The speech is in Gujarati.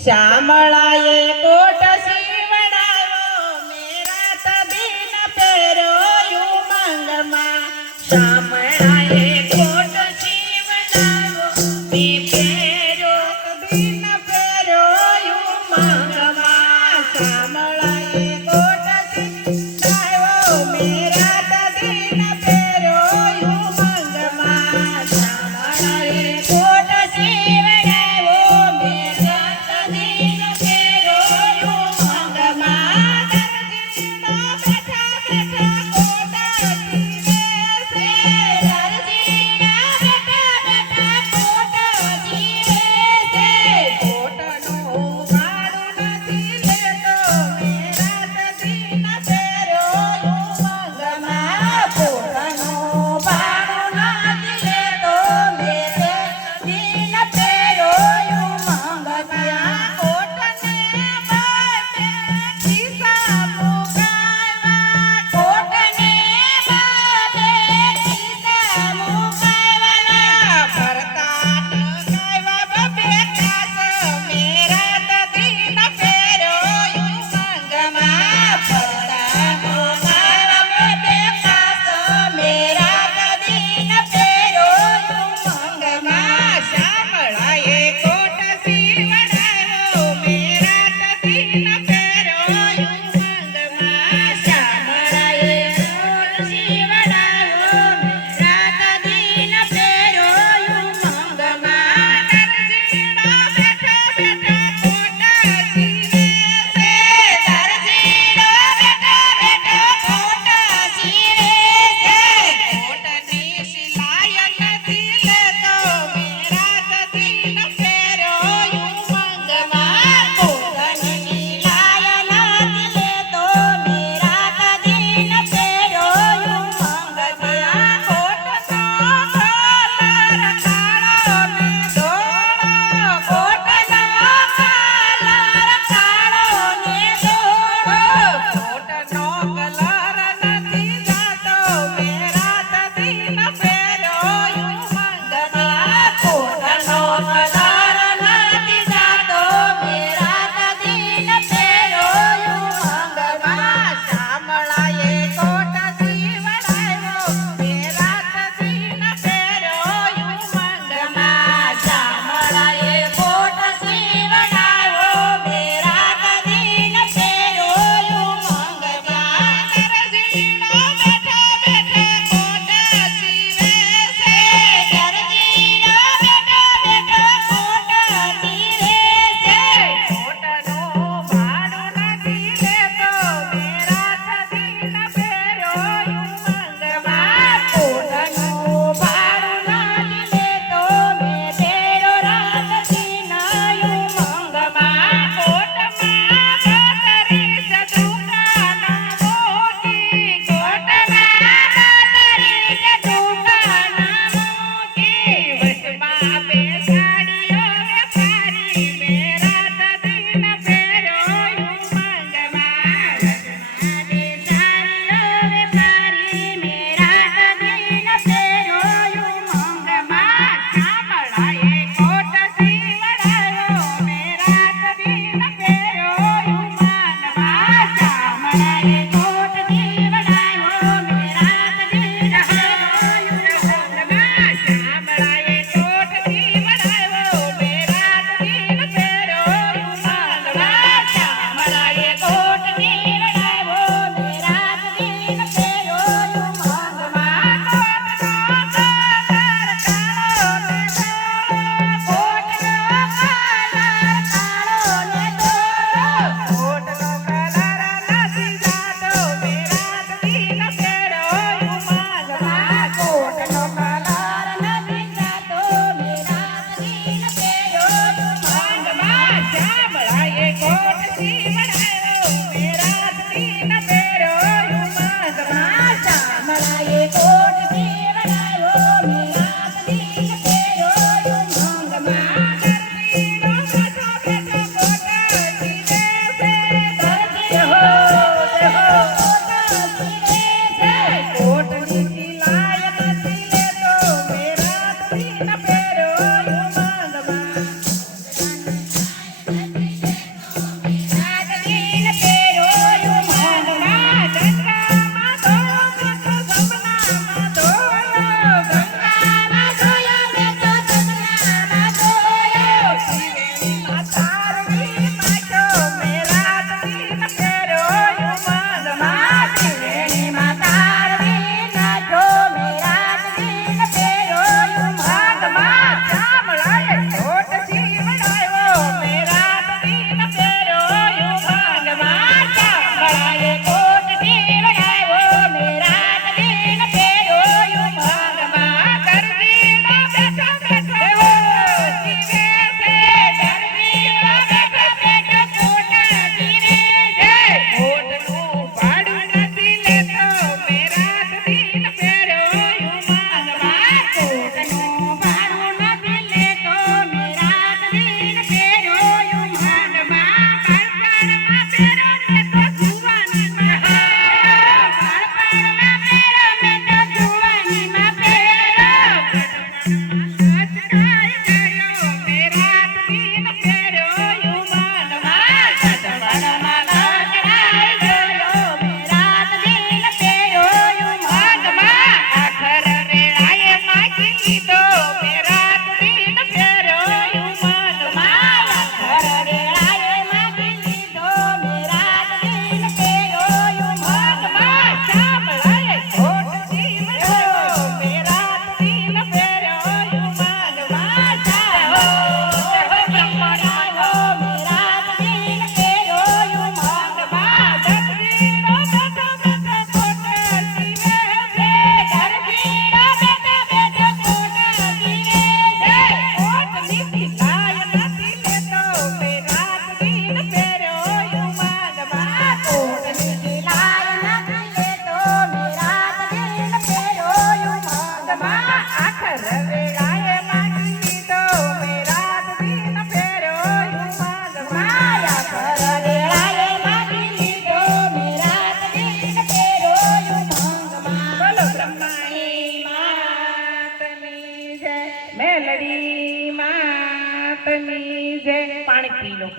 श्यामळाए कोट સીવડાવ્યો મેરા તદીન પહેર્યો ઉમંગમાં શ્યામળાએ કોટ સીવડાવ્યો મે પહેર્યો તદીન પહેર્યો ઉમંગમાં શ્યામળાએ કોટ સીવડાવ્યો મેરા તદીન પહેર્યો ઉમંગમાં શ્યામળાએ કોટ સીવડાવ્યો મેરા તદીન પહેર્યો ઉમંગમાં દરજીના બેઠા બેઠા કોટ સીવે છે દરજીના બેઠા બેઠા કોટ સીવે છે કોટનું ભાડું નથી લેતો મેરા તદીન પહેર્યો ઉમંગમાં કોટનું ભાડું નથી લેતો મેરા તદીન પહેર્યો ઉમંગમાં કોટને બાટે ખિસ્સા મુકાવ્યા કોટને બાટે ખિસ્સા મુકાવ્યા ફરતા ટકાવ્યા બબે કાસ મેરા તદીન પહેર્યો ઉમંગમાં ફરતા ટકાવ્યા બબે કાસ મેરા તદીન પહેર્યો ઉમંગમાં શ્યામળાએ કોટ સીવડાવ્યો મેરા તદીન પહેર્યો ઉમંગમાં શ્યામળાએ કોટ સીવડાવ્યો મેરા તદીન પહેર્યો ઉમંગમાં દરજીના બેઠા બેઠા કોટ સીવે છે દરજીના બેઠા બેઠા કોટ સીવે છે કોટની સિલાઈ નથી લેતો મેરા તદીન પહેર્યો ઉમંગમાં કોટની સિલાઈ નથી લેતો મેરા તદીન પહેર્યો ઉમંગમાં કોટનો કલર કાળો ને ધોળો કોટનો કલર કાળો ને ધોળો કોટનો કલર નથી જાતો મેરા તદીન પહેર્યો ઉમંગમાં કોટનો કલર નથી જાતો મેરા તદીન પહેર્યો ઉમંગમાં શ્યામળાએ કોટ સીવડાવ્યો મેરા તદીન પહેર્યો ઉમંગમાં શ્યામળાએ કોટ સીવડાવ્યો મેરા તદીન પહેર્યો ઉમંગમાં દરજીના બેઠા બેઠા કોટ સીવે છે દરજીના બેઠા બેઠા બ્રહ્માણી માતની જય મેલડી માતની જય પાણી પી લો.